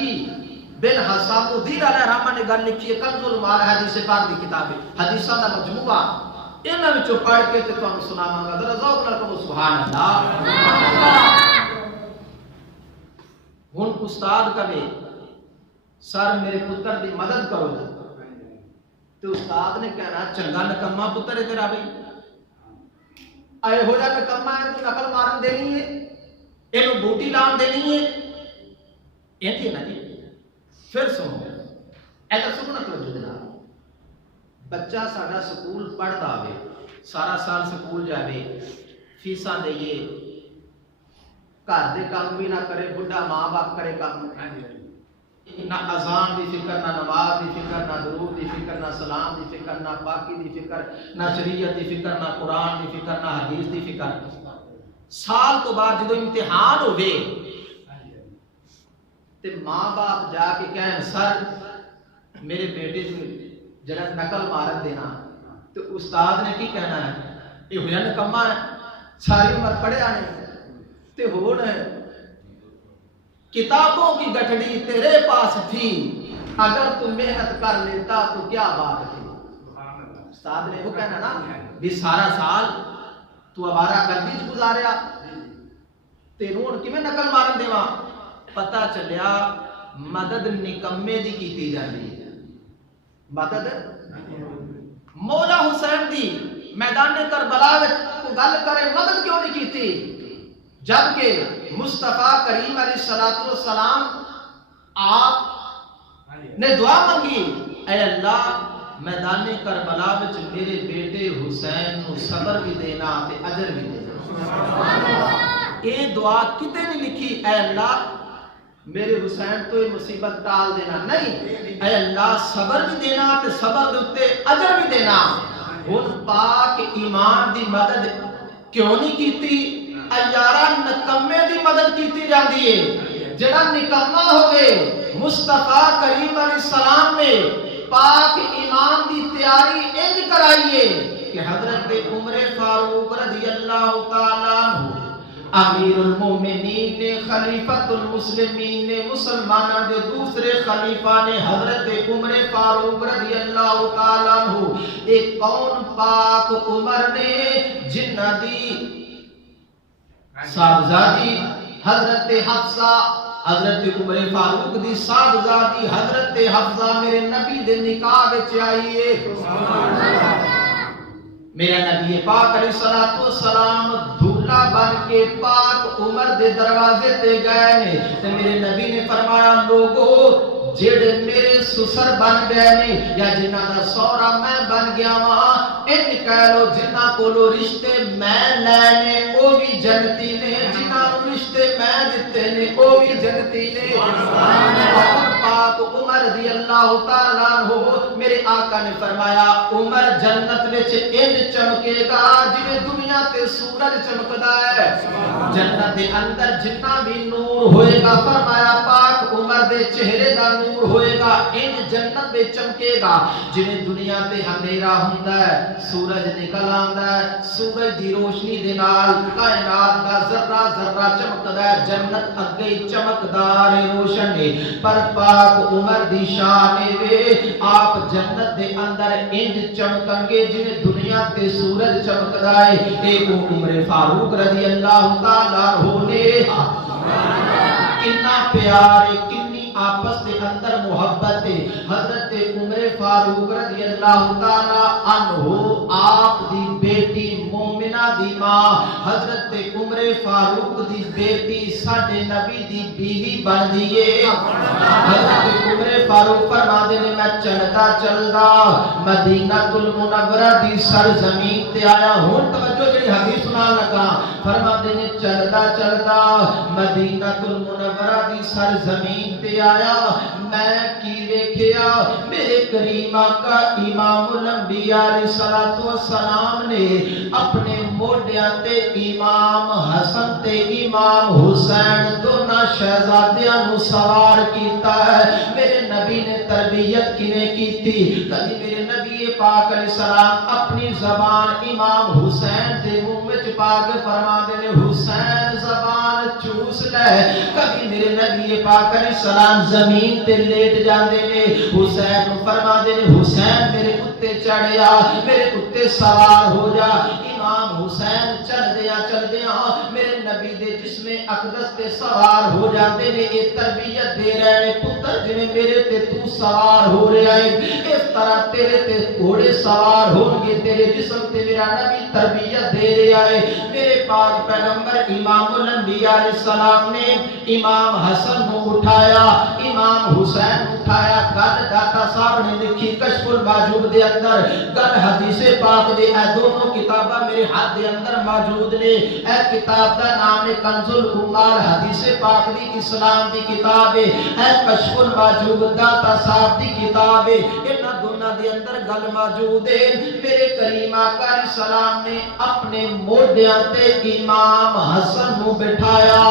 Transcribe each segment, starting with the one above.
زکی بن حسابودین علیہ الرحمہ نے گل لکھی ہے کنز المال حدیث پاک دی کتاب ہے، حدیثاں دا مجموعہ، انہاں وچوں پڑھ کے تے تانوں سناواں گا، ذرا ذوق نال کہو سبحان اللہ۔ ہن استاد کہے سر میرے پتر دی مدد کرو تو استاد نے کہنا چنگا نکما پتر ہے تیرا بھائی، اے ہو جا نکما ہے تو نقل مارن دینی ہے، اینو بوٹی لان دینی ہے، ایتھی ہے نا جی۔ پھر سنو ایسا سنو نا توجہ دینا، بچہ ساڈا سکول پڑھدا ہوے، سارا سال سکول جاوے، فیساں دئیے، گھر دے کام بھی نہ کرے، بڈھا ماں باپ کرے کام، نہ اذان دی فکر، نہ نماز دی فکر، نہ درود دی فکر، نہ سلام دی فکر، نہ پاکی دی فکر، نہ شریعت دی فکر، نہ قرآن دی فکر، نہ حدیث دی فکر۔ سال تو بعد جدو امتحان ہوئے تے ماں باپ جا کے کہن سر میرے بیٹے کو جڑا نقل مارن دینا، تو استاد نے کی کہنا ہے یہ ہو جا نکما ہے، ساری عمر پڑھیا نہیں، تے ہون کتابوں کی گٹھڑی تیرے پاس تھی، اگر تم محنت کر لیتا تو کیا بات تھی۔ استاد نے وہ کہنا نا بھی سارا سال تو آوارہ گردی چ گزاریا تینوں ہن کیویں نقل مارن دیواں؟ پتہ چلیا مدد نکمے دی کیتی جاندی ہے، مدد مولا حسین دی میدان کربلا وچ کوئی گل کرے مدد کیوں نہیں کیتی، جبکہ مصطفیٰ کریم علیہ السلام آپ نے دعا منگی اے اللہ میدان کربلا وچ میرے بیٹے حسین نو صبر بھی دینا تے اجر بھی دینا۔ اے دعا کتے نہیں لکھی اے اللہ میرے حسین تو یہ مصیبت ٹال دینا، نہیں، اے اللہ صبر بھی دینا تے صبر دے اوتے اجر بھی دینا۔ ہن پاک ایمان دی مدد کیوں نہیں کیتی؟ ایارہ نکمے دی مدد کیتی جاندی ہے، جڑا نکما ہوئے مصطفیٰ کریم علیہ السلام نے پاک ایمان دی تیاری انج کرائیے کہ حضرت عمر فاروق رضی اللہ تعالیٰ عنہ امیر المومنین نے، خلیفۃ المسلمین نے، مسلمانوں دے دوسرے خلیفہ نے حضرت عمر فاروق رضی اللہ تعالیٰ عنہ، ایک کون پاک عمر نے جنہ دی صاحبزادی حضرت حفصہ، حضرت عمر فاروق دی صاحبزادی حضرت حفصہ میرے نبی دے نکاح وچ آئی ہے۔ میرا نبی پاک علیہ السلام دھولا بن کے پاک عمر دے دروازے تے گئے نے تے میرے نبی نے فرمایا لوگو جڑے میرے سسر بن گئے نے یا جنہ دا سورا میں بن گیا وہاں ان کہہ لو جنہ کولو رشتے میں لینے او بھی جنتی نے، جنہ رشتے میں دیتے نے او بھی جنتی نے۔ پاک عمر رضی اللہ تعالیٰ عنہ میرے آقا نے فرمایا عمر جنت وچ انج چمکے گا جویں دنیا تے سورج چمکدا ہے، جنت دے اندر جتنا بھی نور ہوئے گا فرمایا پاک عمر دے چہرے دا نور ہوئے گا انج جنت وچ چمکے گا جویں دنیا تے اندھیرا ہوندا ہے سورج نکل آندا ہے، سورج دی روشنی دے نال کائنات دا ذرہ ذرہ چمکدا ہے، جنت اگے چمکدار روشن ہے، پر پاک عمر دی شان وے آپ جنت دے اندر انج چمکن گے جویں دنیا تے سورج چمکدا ہے۔ ایک عمر فاروق رضی اللہ تعالیٰ عنہ نے کتنا پیار کنی آپس دے اندر محبت ہے، حضرت عمر فاروق رضی اللہ تعالیٰ عنہ آپ دی بیٹی مومنہ دی ماں حضرت عمر فاروق دی بیٹی ساڈے نبی دی بیوی بن دیئے۔ حضرت عمر فاروق فرماندے نے میں چلدا چلدا مدینہ المنورہ دی سرزمین تے آیا ہوں، توجہ جڑی حدیث سنان لگا، فرماندے نے چلدا چلدا مدینہ المنورہ دی سرزمین تے آیا، میں کی ویکھیا میرے کریم آقا امام الانبیاء علیہ السلام نے اپنے موڈیاں تے امام حسن تے امام حسین دونوں شہزادیاں نو سوار کیتا ہے۔ میرے نبی نے تربیت کیویں کیتی؟ کدی میرے نبی پاک علیہ السلام اپنی زبان امام حسین دے منہ وچ پا کے فرماندے نے حسین زبان چوس لے کبھی میرے نبی پاک علیہ السلام زمین تے لیٹ جاندے نے حسین نو فرماندے نے حسین میرے اتے چڑھ جا میرے اتے سوار ہو جا امام حسین چل دیا میرے نبی دے جسم اقدس تے سوار ہو جاندے نے اے تربیت دے رہے نے پتر جویں میرے تے تو سوار ہو رہا ہے اس طرح تیرے تے گھوڑے سوار ہون گے تیرے جسم تے میرا نبی تربیت دے رہا ہے میرے پاک پیغمبر امام الانبیاء علیہ السلام نے امام حسن کو اٹھایا امام حسین اٹھایا گل داتا صاحب نے لکھی کشف المحجوب دے اندر گل حدیث پاک دے اے دونوں کتاباں میرے ہاتھ دے اندر موجود نے اے کتاب دا نام ہے کنز العمال حدیث پاک دی اسلام دی کتاب ہے اے کشف المحجوب داتا صاحب دی کتاب ہے انہاں دونوں دے اندر گل موجود ہے میرے کریم آقا علیہ السلام نے اپنے موڈیاں تے امام حسن نو بٹھایا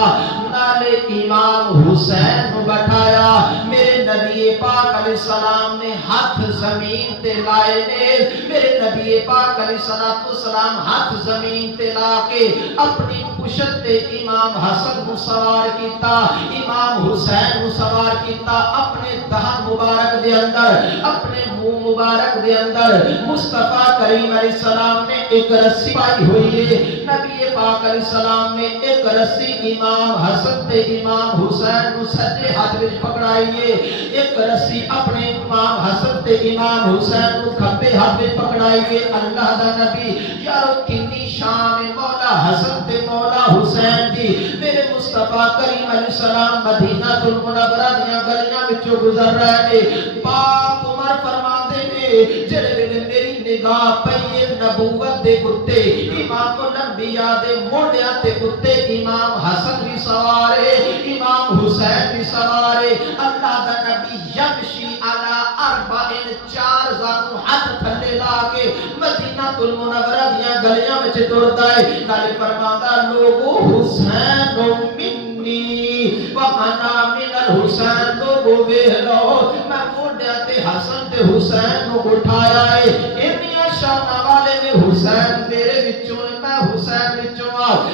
نالے امام حسین نو بٹھایا میرے نبی پاک علیہ السلام نے ہاتھ زمین تے لائے نے میرے نبی پاک علیہ السلام ہاتھ زمین تے لا کے اپنی پشت تے امام حسن کو سوار کیتا امام حسین کو سوار کیتا اپنے دہن مبارک دے اندر اپنے منہ مبارک دے اندر مصطفیٰ کریم علیہ السلام نے ایک رسی پائی ہوئی ہے نبی پاک علیہ السلام نے ایک رسی امام حسن تے امام حسین کو سجے ہاتھ وچ پکڑائی ہے ایک رسی اپنے امام حسن تے امام حسین کو کھبے ہاتھ وچ پکڑائی ہے اللہ دا نبی یارو کتنی شان مولا حسن تے مولا حسین دی میرے مصطفیٰ کریم علیہ السلام مدینہ المنورہ دیاں گلیاں وچوں گزر رہے نے باپ عمر فرماندے نے جڑے ویلے میری نگاہ پئی نبوت دے کتے امام الانبیاء دے موڈیاں تے کتے امام حسن بھی سوار ہے امام حسین بھی سوار ہے اللہ دا نبی یمشی علی اربعین چار زانو ہاتھ تھلے لا کے مدینہ المنورہ دیاں گلیاں وچ ٹردا ہے نالے فرماندا لوگو حسین منی وانا من الحسین لوگو ویکھ لو میں موڈیاں تے حسن تے حسین نو اٹھایا ہے انیاں شاناں والے نے حسین میرے وچوں میں حسین وچوں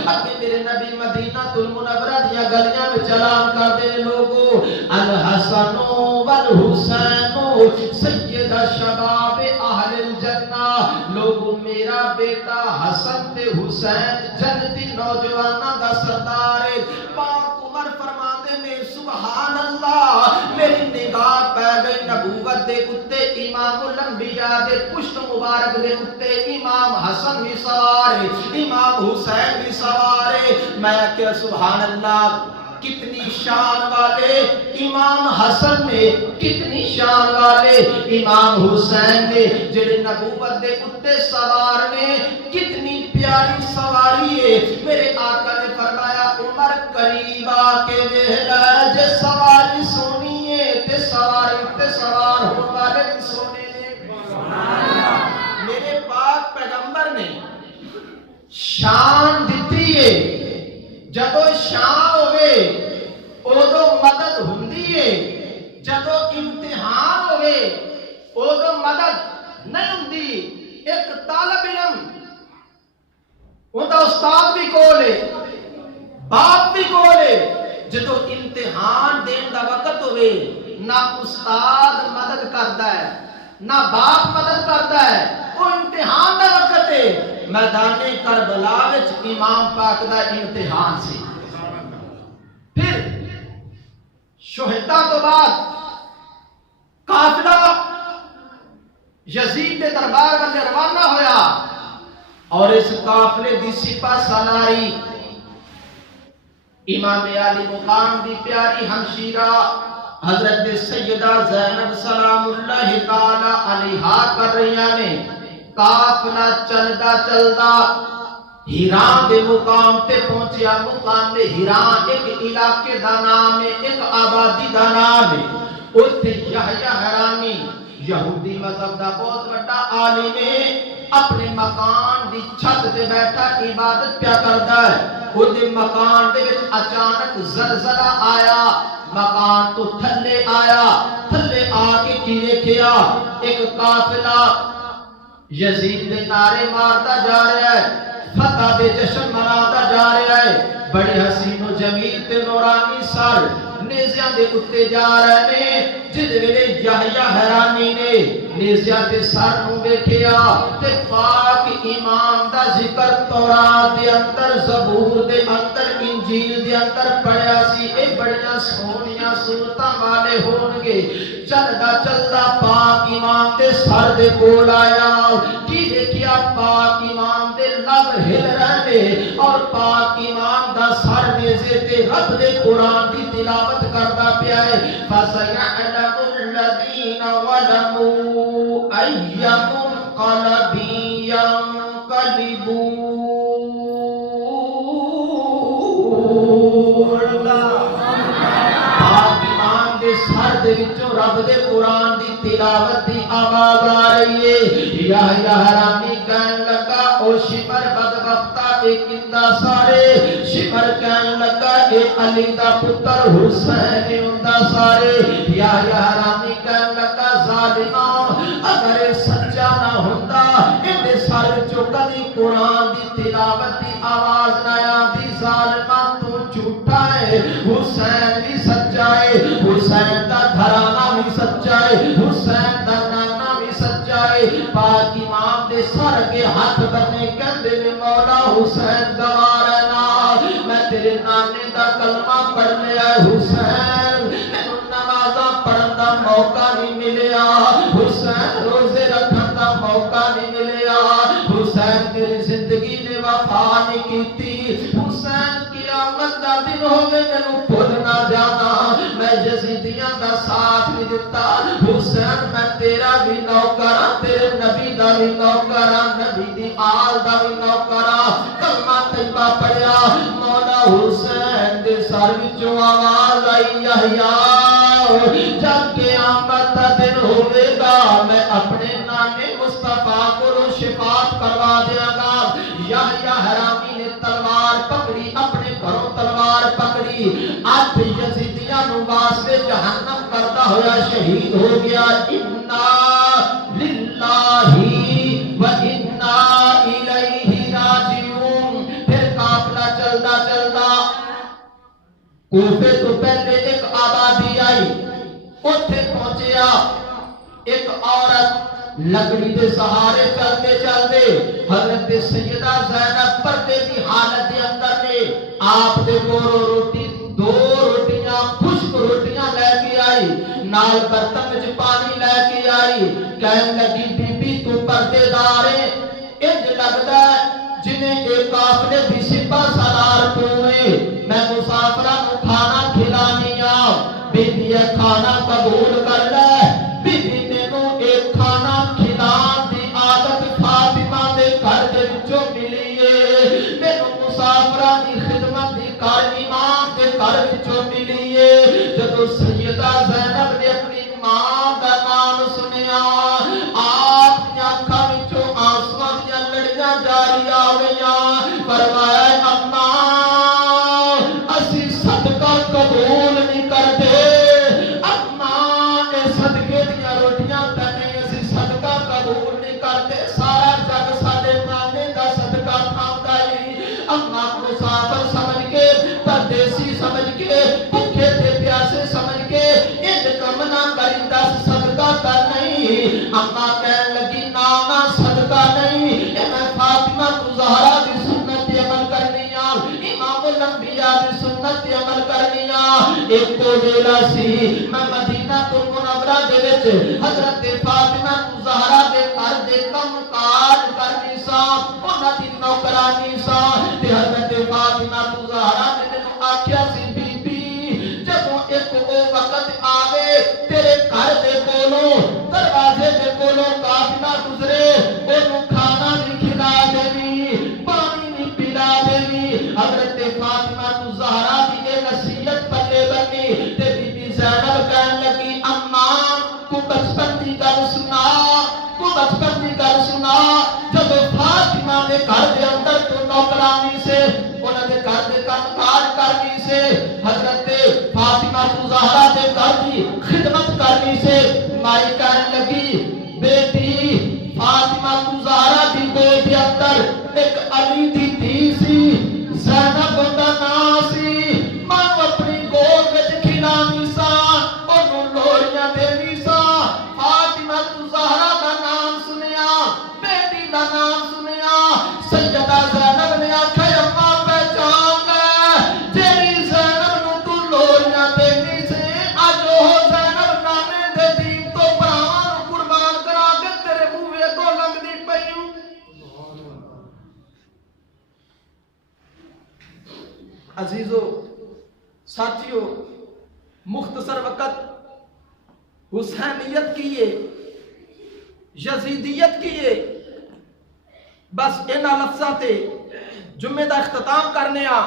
اگے میرے نبی مدینہ المنورہ دیاں گلیاں وچ اعلان کردے نے لوگو الحسن والحسین سید شباب اہل الجنہ لوگو میرا بیٹا حسن تے حسین جنتی نوجواناں دا سردار ہے پاک عمر فرماندے نے سبحان اللہ میری نگاہ پہ گئی نبوت دے کتے امام الانبیاء دے پشت مبارک دے کتے امام حسن بھی سوار ہے امام حسین بھی سوار ہے میں کہ سبحان اللہ کتنی شان والے امام حسن نے کتنی شان والے امام حسین نے جڑے نبوت دے کتے سوار نے کتنی پیاری سواری ہے میرے آقا نے فرمایا عمر قریب آ کے ویلا جے سواری سونی ہے تے سواری تے سوار ہون والے بھی سونے نے میرے پاک پیغمبر نے شان دتی ہے جدو شان ہوئے اودو مدد ہوندی ہے جدو امتحان ہوئے اودو مدد نہیں ہوندی ایک طالب علم اوندا استاد بھی کولے باپ بھی کولے جدو امتحان دین دا وقت ہوئے نہ استاد مدد کرتا ہے نہ باپ مدد کرتا ہے وہ امتحان دا وقت ہے میدان کربلا وچ امام پاک دا امتحان سی پھر شہداء تو بعد قافلہ یزید کے دربار والے روانہ ہویا اور اس قافلے دی سپاہ سالاری امام علی مقام دی پیاری ہمشیرہ حضرت سیدہ زینب سلام اللہ تعالی علیہا کر رہی نے قافلہ چلدا ہیران دے مقام تے پہنچیا مقام دے ہیران ایک علاقے دا نام ہے ایک آبادی دا نام ہے اوتھے یحییٰ حرانی یہودی مذہب دا بہت بڑا عالم ہے اپنے مکان دی چھت تے بیٹھا عبادت کیا کردا ہے اودے مکان دے وچ اچانک زلزلہ آیا مکان تو تھلے آیا تھلے آ کے کی ویکھیا ایک قافلہ یزید دے نعرے ماردا جا رہا ہے فتح دے جشن مناتا جا رہا ہے بڑی حسین و جمیل تے نورانی سر نیزیاں دے اتے جا رہے نے جد ویلے یحییٰ حرانی نے نیزیاں تے سر نو ویکھیا تے پاک ایمان دا ذکر تورات دے اندر زبور دے اندر انجیل دے اندر پڑھیا سی اے بڑیاں سونیاں صورتاں والے ہون گے چلدا چلدا پاک ایمان دے سر دے کول آیا کی دیکھیا پاک ایمان دے لب ہل رہے اور پاک ایمان دا سر نیزے تے رب دے قرآن دی تلاوت کردا پیا ہے فَسَيَعْلَمُ الَّذِينَ ظَلَمُوا أَيَّ مُنقَلَبٍ يَنقَلِبُونَ سر دے وچوں رب دے قرآن دی تلاوت دی آواز آ رہی ہے یحییٰ حرانی کہن لگا او شمر بدبختہ اے کندہ سارے شمر کہن لگا اے علی دا پتر حسین اندہ سارے یحییٰ حرانی کہن لگا ظالمان اگر سچا نہ ہوتا اندے سر وچوں کدی قرآن دی تلاوت دی آواز نہ آندی ظالمان تو جھوٹا ہے حسین بھی سچا ہے حسین دا گھرانہ بھی سچا ہے حسین دا نانا بھی سچا ہے پاک امام دے سر کے ہاتھ بنے کہندے نے مولا حسین گوار ہے نا میں تیرے نانے دا کلمہ پڑھ لیا حسین مینوں نمازاں پڑھن دا موقع نہیں ملیا حسین روزے رکھن دا موقع نہیں ملیا حسین تیری زندگی نے وفا نہیں کیتی حسین قیامت دا دن ہوگے مینوں بھول نہ جانا میں یزیدیاں دا ساتھ نہیں دیتا حسین میں تیرا بھی نوکراں تیرے نبی دا بھی نوکراں نبی دی آل دا بھی نوکراں کلمہ طیبہ پڑھیا مولا حسین دے سر وچوں آواز آئی یحییٰ جب قیامت دا دن ہوے گا میں اپنے نانے مصطفیٰ کو شفاعت کروا دیا گا یحییٰ حرانی نے تلوار پکڑی اپنے گھروں تلوار پکڑی آج یزیدیاں نو واسطے جہنم کرتا ہوا شہید ہو گیا انا للہ و انا الیہ راجعون پھر قافلہ چلدا چلدا کوفے تو پہلے ایک آبادی آئی اوتھے پہنچیا ایک عورت لکڑی دے سہارے چلتے چلتے حضرت سیدہ زینب پردے دی حالت دے اندر نے آپ دے دو روٹیاں خشک روٹیاں لے کے آئی نال برتن وچ پانی لے کے آئی کہن لگی بی بی تو پردے دار ہے انج لگدا ہے جنہیں ایک قافلے دی سپاہ سالار تو ہے میں مسافراں نو کھانا کھلانی آ بی بی کھانا قبول کر لے بی بی تینوں ایک کھانا کھلان دی عادت فاطمہ دے گھر دے وچوں ملی ہے مینوں مسافراں دی خدمت دی کار امام دے گھر وچوں ملی ہے جدوں سیدہ زینب نے اپنی ماں دا نام سنیا آپ دی اکھاں وچوں آنسواں دیاں لڑیاں جاری آ گئیاں فرمایا اماں اسی صدقہ قبول نہیں کرتے اما کہنے لگی نانا صدقہ نہیں میں فاطمہ زہرا دی سنت عمل کرنی آ امام الانبیاء دی سنت عمل کرنی آ ایک کو ویلا سی میں مدینہ المنورہ دے وچ حضرت فاطمہ زہرا دے گھر دے کم کاج کرنی سا انہاں دی نوکرانی سا تے حضرت فاطمہ زہرا نے مینوں آکھیا سی بی بی جدوں ایک او وقت آوے تیرے گھر دے کولوں دروازے دے کولوں قافلہ گزرے اونوں کھانا نہیں کھلا دیوی پانی نہیں پلا دیوی حضرت فاطمہ زہرا دی اے نصیحت پلے بنی تے بی بی زینب کہن لگی اماں کو بچپن دی گل سنا جب فاطمہ نے گھر دے اندر تو نوکرانی سے انہاں دے گھر دے کام کاج کرنی سے حضرت فاطمہ زہرا دے گھر دی خدمت کرنی سے مائی کہنے لگی بیٹی فاطمہ زہرا دی گود دے اندر ایک علی دی دھی سی زینب دا نام سی مختصر وقت حسینیت کیے یزیدیت کیے بس انہاں لفظاں تے جمعے دا اختتام کرنے آ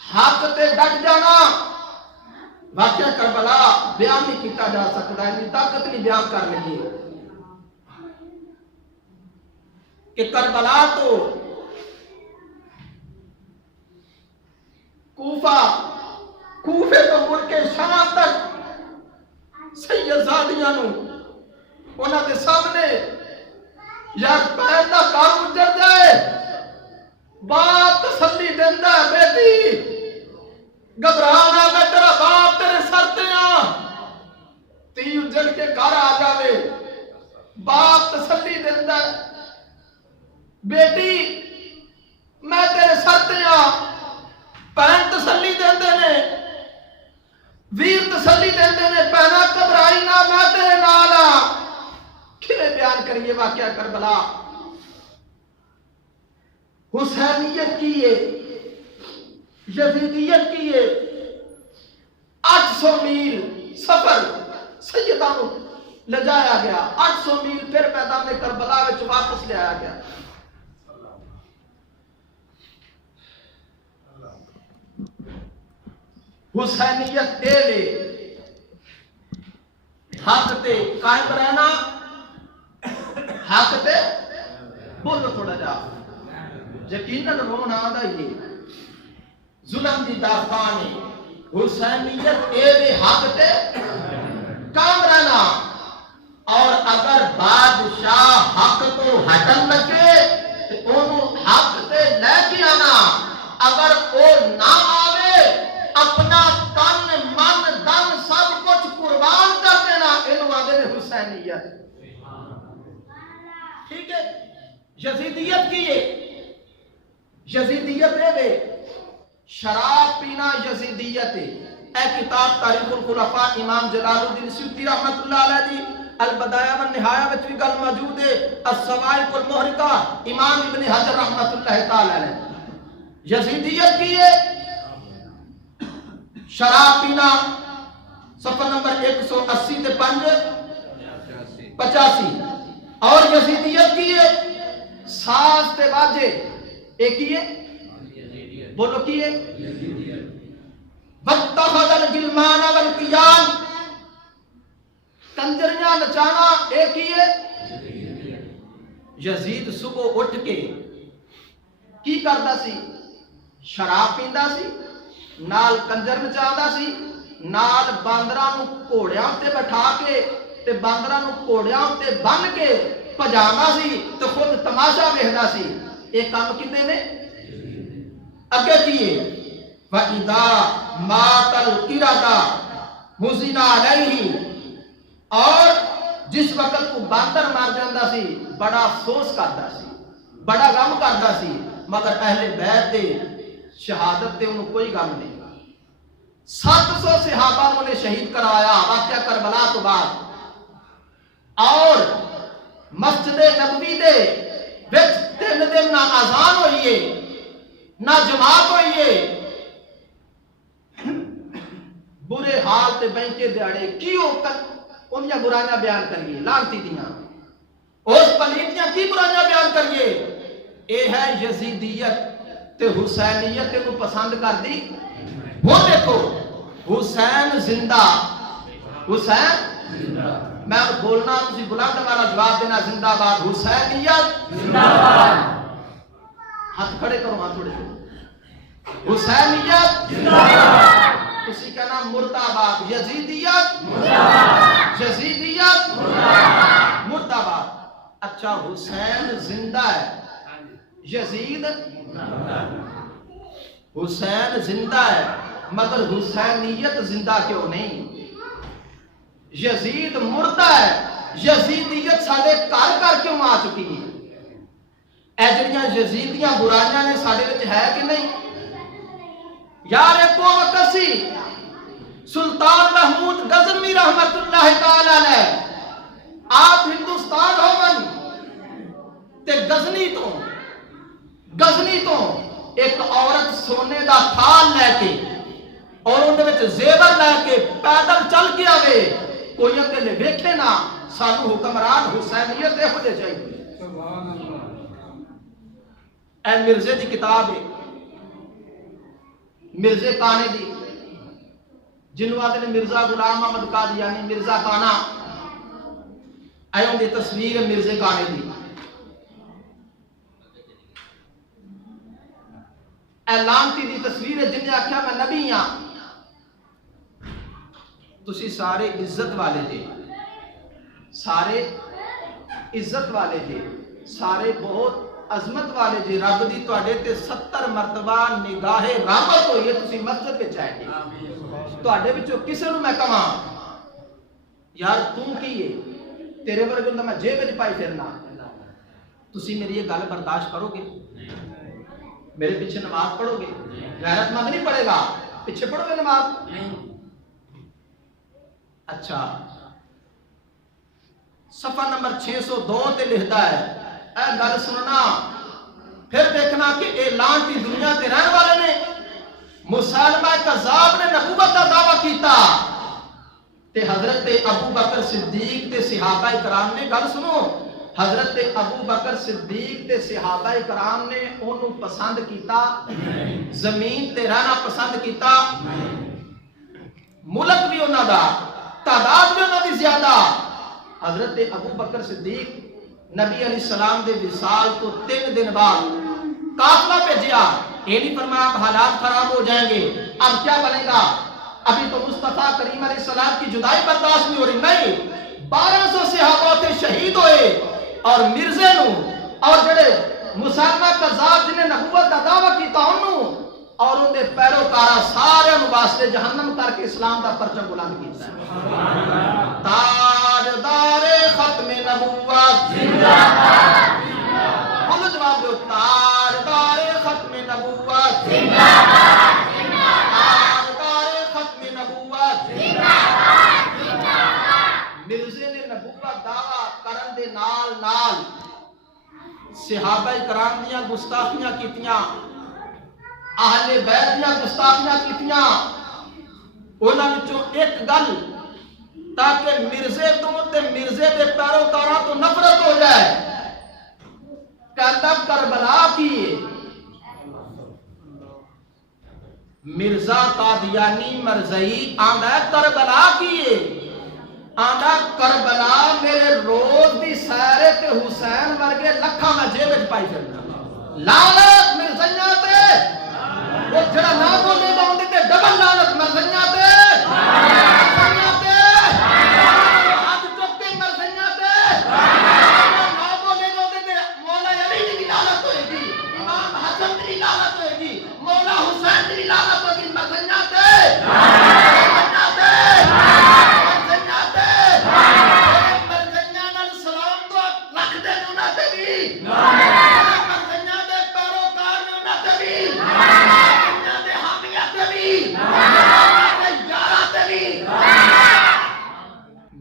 حق تے ڈٹ جانا واقعہ کربلا بیان نہیں کیتا جا سکتا ہے طاقت نہیں بیان کر لگی کہ کربلا تو کوفے تو مڑ کے شام تک سیدزادیاں نو انہاں دے سامنے یار پیر دا کام اجڑ جائے باپ تسلی دیندا بیٹی گھبرانا میں تیرا باپ تیرے سر تے آ تی اجڑ کے گھر آ جاوے باپ تسلی دیندا بیٹی میں تیرے سر تے آ پہن تسلی دیندے نے ویر تسلی دیندے نے پہنا گھبرائی نہ میں تیرے نال آ کھلے بیان کریے واقعہ کربلا حسینیت کیے یزیدیت کیے 800 میل سفر سیدہ نو لجایا گیا 800 میل پھر میدان کربلا وچ واپس لے آیا گیا حسینیت اے لے حق تے قائم رہنا حق تے بولو تھوڑا جا یقیناً رونا آدھا یہ ظلم دی داستان حسینیت اے لے حق تے قائم رہنا اور اگر بادشاہ حق تو ہٹن لگے تو انہوں حق تے لے کے آنا اگر وہ نہ آوے اپنا تن من دن سب کچھ قربان کر دینا انہوں آدھے نے حسینیت ٹھیک ہے یزیدیت کیے یزیدیت ہے شراب پینا یزیدیت ہے اے کتاب تاریخ الخلفاء امام جلال الدین سیوطی رحمت اللہ علیہ دی البدایہ والنہایہ وچ بھی گل موجود ہے الصواعق المحرقہ امام ابن حجر رحمت اللہ تعالی علیہ یزیدیت کیے شراب پینا صفحہ نمبر 180 تے 85 اور یزیدیت کیے ساز تے باجے ایک کیے بولو کیے وَاتَّخَذَ الْغِلْمَانَ وَالْقِيَانَ کنجریاں نچانا ایک کیے یزید صبح اٹھ کے کی کردا سی شراب پیندا سی نال کنجر نچادا سی نال باندراں نو گھوڑیاں تے بٹھا کے تے باندراں نو گھوڑیاں تے بن کے پجانا سی تے خود تماشا ویکھدا سی اے کام کیندے نے اگے کیے وَإِذَا مَاتَ الْقِرَدَةُ حُزِنَ عَلَيْهِ اور جس وقت کو باندر مار جاندا سی بڑا افسوس کردا سی بڑا غم کردا سی مگر اہل بیت دے شہادت تے انہوں کوئی غم نہیں 700 صحابہ نے شہید کرایا واقعہ کربلا تو بعد اور مسجد نبوی دے وچ 3 دن نہ اذان ہوئیے نہ جماعت ہوئیے برے حال تے بینکے دیاڑے کیوں انہاں برائیاں بیان کریے لعنتی دیاں اس پلیتیاں کی برائیاں بیان کریے اے ہے یزیدیت تے حسینیت تے کو پسند کر دی وہ دیکھو حسین زندہ حسین زندہ میں بولنا تسی بلند والا جواب دینا زندہ باد حسینیت زندہ باد ہاتھ کھڑے کرو ہاں تھوڑے حسینیت زندہ باد تسی کہنا مردہ باد یزیدیت مردہ باد یزیدیت مردہ باد اچھا حسین زندہ ہے یزید حسین زندہ ہے مگر حسینیت زندہ کیوں نہیں یزید مردہ ہے یزیدیت ساڑے کار کار کیوں آ چکی ہے ایجریاں یزیدیاں برائیاں نے ساڑے وچ ہے کہ نہیں یار ایک وقت سی سلطان محمود غزنوی رحمت اللہ تعالی علیہ آپ ہندوستان ہوون تے غزنی تو ایک عورت سونے دا تھال لے کے اور اندر وچ زیور لے کے پیدل چل کے آوے کوئی اگے نے ویکھے نہ سانو حکمران حسینیت دے ہو چاہیے اے مرزے دی کتاب ہے مرزے کانے دی جنوں آتے نے مرزا غلام احمد قادیانی مرزا کانا ایوں دی تصویر مرزے کانے دی اعلانتی دی تصویر جن نے آکھیا میں نبی ہاں تسی سارے عزت والے جے سارے عزت والے جے سارے بہت عظمت والے جے رب دی تواڈے تے 70 مرتبہ نگاہ رحمت ہوئی ہے تسی مسجد وچ آئے جے تواڈے وچوں کسے نوں میں کہاں یار تو کی ہے تیرے ورگے ہوندا میں جیب وچ پائی پھرنا تسی میری یہ گل برداشت کرو گے میرے پیچھے نماز پڑھو گے غیرت مند نہیں پڑھے گا پیچھے پڑھو گے نماز اچھا صفحہ نمبر 602 تے لکھدا ہے اے گل سننا پھر دیکھنا کہ اعلان کی دنیا تے رہن والے نے مسلمہ کذاب نے نبوت کا دعویٰ کیتا تے حضرت ابو بکر صدیق تے صحابہ کرام نے گل سنو حضرت ابو بکر صدیق تے صحابہ کرام نے انہوں پسند کیتا زمین تے رہنا پسند کیتا ملک بھی انہوں دا تعداد بھی انہوں دی زیادہ حضرت ابو بکر صدیق نبی علیہ السلام دے وصال تو 3 دن بعد قافلہ بھیجیا یہ نہیں فرمایا اب حالات خراب ہو جائیں گے اب کیا بنے گا ابھی تو مصطفیٰ کریم علیہ السلام کی جدائی برداشت نہیں ہو رہی نہیں 1200 صحابہ تے شہید ہوئے اور مرزے نو اور جڑے مسلمہ کذاب جنہیں نبوت کا دعویٰ کیتا انہوں اور ان دے پیروکارا سارے واسطے جہنم کر کے اسلام دا پرچم بلند کیتا ہے تاجدار ختم نبوت زندہ باد بولو جواب دو تاجدار ختم نبوت زندہ باد تاجدار ختم نبوت زندہ باد مرزے نے نبوت دعویٰ کرن دے نال نال صحابہ کرام دیاں گستاخیاں کیتیاں اہل بیت دیاں گستاخیاں کیتیاں انہاں وچوں ایک گل تاکہ مرزے تو تے مرزے دے پیروکاراں تو نفرت ہو جائے کہتا کربلا کی مرزا قادیانی مرزائی آندا کربلا کی آندا کربلا میرے روز دی سیرے تے حسین ورگے لکھاں میں جیب وچ پائی پھرنا لعنت مرزائیاں تے وہ جڑا نہ بولے گا اون تے ڈبل لعنت مرزائیاں تے مرزائیاں تے ہاتھ چوک کے مرزائیاں تے نہ بولے گا اون تے مولا علی دی لعنت ہوئے گی امام حسن دی لعنت ہوئے گی مولا حسین دی لعنت ہوئے گی مرزائیاں تے مرزائیاں تے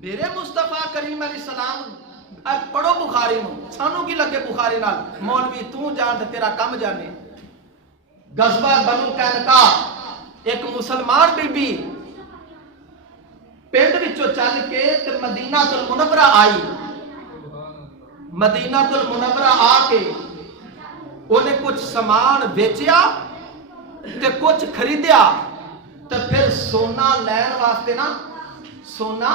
میرے مصطفیٰ کریم علیہ السلام پڑھو بخاری نو سانو کی لگے بخاری نال مولوی تو جان تے تیرا کم جانے غزوہ بنو قینقاع ایک مسلمان بی بی پنڈ وچوں چل کے تے مدینہ المنورہ آئی مدینہ المنورہ آ کے انہیں کچھ سامان بیچیا تے کچھ خریدیا تے پھر سونا لین واسطے نا سونا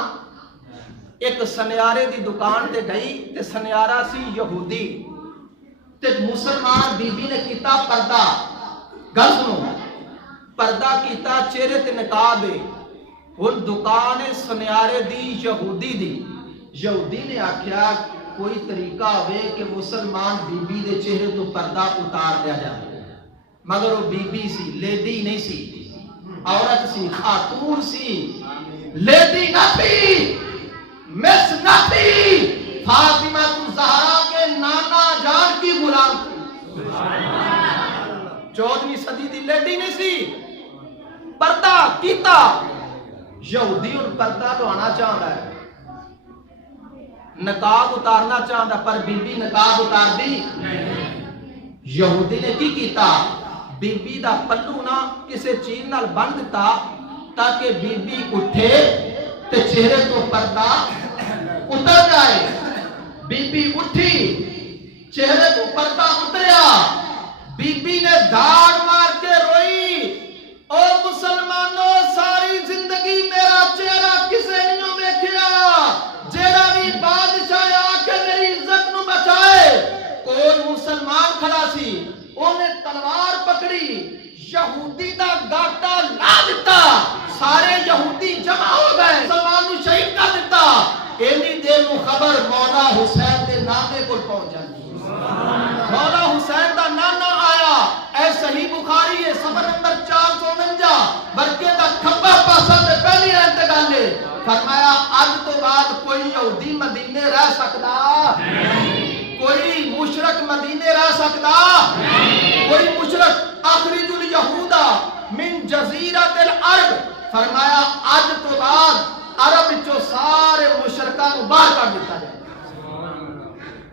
ایک سنیارے دی دکان تے گئی تے سنیارہ سی یہودی تے مسلمان بی بی نے کیتا پردہ گل سنو پردہ کیتا چہرے تے نقاب ہے ہن دکان سنیارے دی یہودی نے آکھیا کوئی طریقہ ہوئے کہ مسلمان بی بی دے چہرے تو پردہ اتار دیا جائے مگر وہ بی بی سی لیڈی نہیں سی عورت سی خاتون سی لیڈی نہ تھی مس نہ تھی فاطمہ الزہرا کے نانا جان کی غلام تھی 14ویں صدی دی لیڈی نہیں سی پردہ کیتا یہودی ان پردہ لوانا چاہتا ہے نقاب اتارنا چاہتا پر بی بی نقاب اتار دی یہودی نے کی کیتا بی بی دا پلو نہ کسے چیز نال بن دیتا تاکہ بی بی اٹھے تے چہرے تو پردہ اتر جائے. بی بی اٹھی, چہرے تو پردہ اتریا, بی بی نے دھاڑ مار کے روئی, او مسلمانوں ساری زندگی میرا چہرہ کسے نہیں ویکھیا, جیڑا بھی بادشاہ آ کے میری عزت نو بچائے. کوئی مسلمان کھڑا سی, انہیں تلوار پکڑی, یہودی دا گاٹا لا دیتا, سارے یہودی جمع ہو گئے, مسلمان نو شہید کر دیتا. اینی دیر نو خبر مولا حسین دے نانے کو پہنچ جاتی. مولا حسین دا نانا آیا, اے صحیح بخاری ہے صفحہ نمبر 449, برکے دا کھبا پاسا تے پہلی رہتے گالے, فرمایا آج تو بعد کوئی یہودی مدینے رہ سکتا, کوئی مشرک مدینے رہ سکتا, کوئی مشرک. اخرج الیہودا من جزیرۃ العرب, فرمایا آج تو بعد عرب جو سارے مشرکاں کو باہر کر دیتا جائے.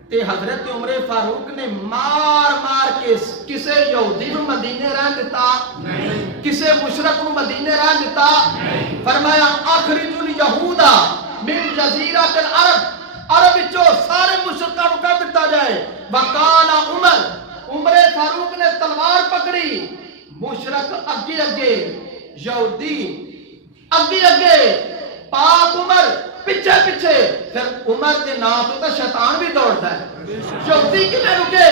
تے حضرت عمر فاروق نے مار مار کے کسے یہودی نو مدینے رہن دیتا, کسے مشرک نو مدینے رہن دیتا. فرمایا اخرج الیہودا من جزیرۃ العرب, عرب جو سارے مشرکاں کو کر دیتا جائے. وقال عمر فاروق نے تلوار پکڑی, مشرک اگے اگے, یہودی اگے اگے, پاک عمر پیچھے پیچھے. پھر عمر کے نام تو شیطان بھی دوڑتا ہے, یہودی کی میں رکے.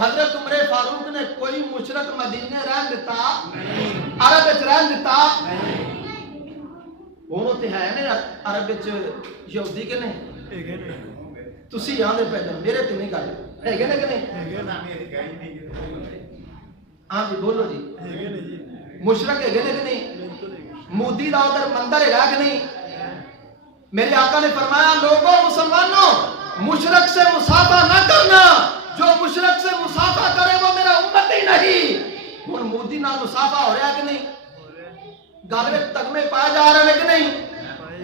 حضرت عمر فاروق نے کوئی مشرک مدینے رہن دیتا, عرب وچ رہن دیتا. وہ تے ہے نا عرب وچ یہودی کے نہیں, تسی یہاں دے پہ جاؤ, میرے تے نہیں گل ہے کہ نہیں. ہاں جی بولو جی, مشرک ہے کہ نہیں, مودی دا ادھر مندر ہے کہ نہیں. میرے آقا نے فرمایا لوگوں مسلمانوں مشرک سے مصافحہ نہ کرنا, جو مشرک سے مصافحہ کرے وہ میرا امت ہی نہیں. ہن مودی نال مصافحہ ہو رہا کہ نہیں, گل وچ تگمے پائے جا رہے ہیں کہ نہیں.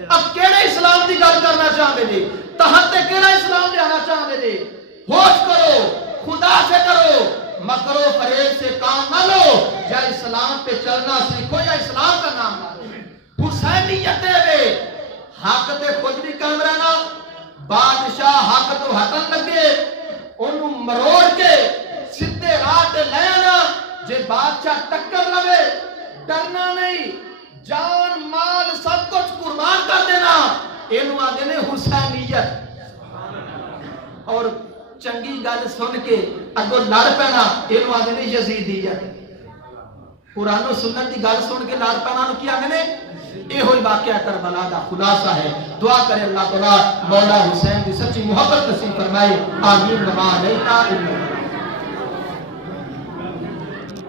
اب کیڑے اسلام دی گل کرنا چاہتے جی, تحت تے کیڑا اسلام لیانا چاہتے جی. ہوش کرو, خدا سے کرو, مکر و فریب سے کام نہ لو. یا اسلام پہ چلنا سیکھو یا اسلام کا نام نہ لو. حسینیت ہے حق تے خود بھی کام رہنا, بادشاہ حق تو ہٹن لگے انہوں مروڑ کے سیدھے راہ تے لے آنا. جے بادشاہ ٹکر لگے ڈرنا نہیں, جان مال سب کچھ قربان کر دینا. اینو آدھے نے حسینیت. اور چنگی گل سن کے اگوں لڑ پینا اینو آدھے نے یزیدیت. قرآن و سنت کی گل سن کے لڑ پینا کی آدھے نے, یہ ہوئی واقعہ کربلا دا خلاصہ ہے. دعا کرے اللہ تعالی مولا حسین کی سچی محبت نصیب فرمائے. آمین.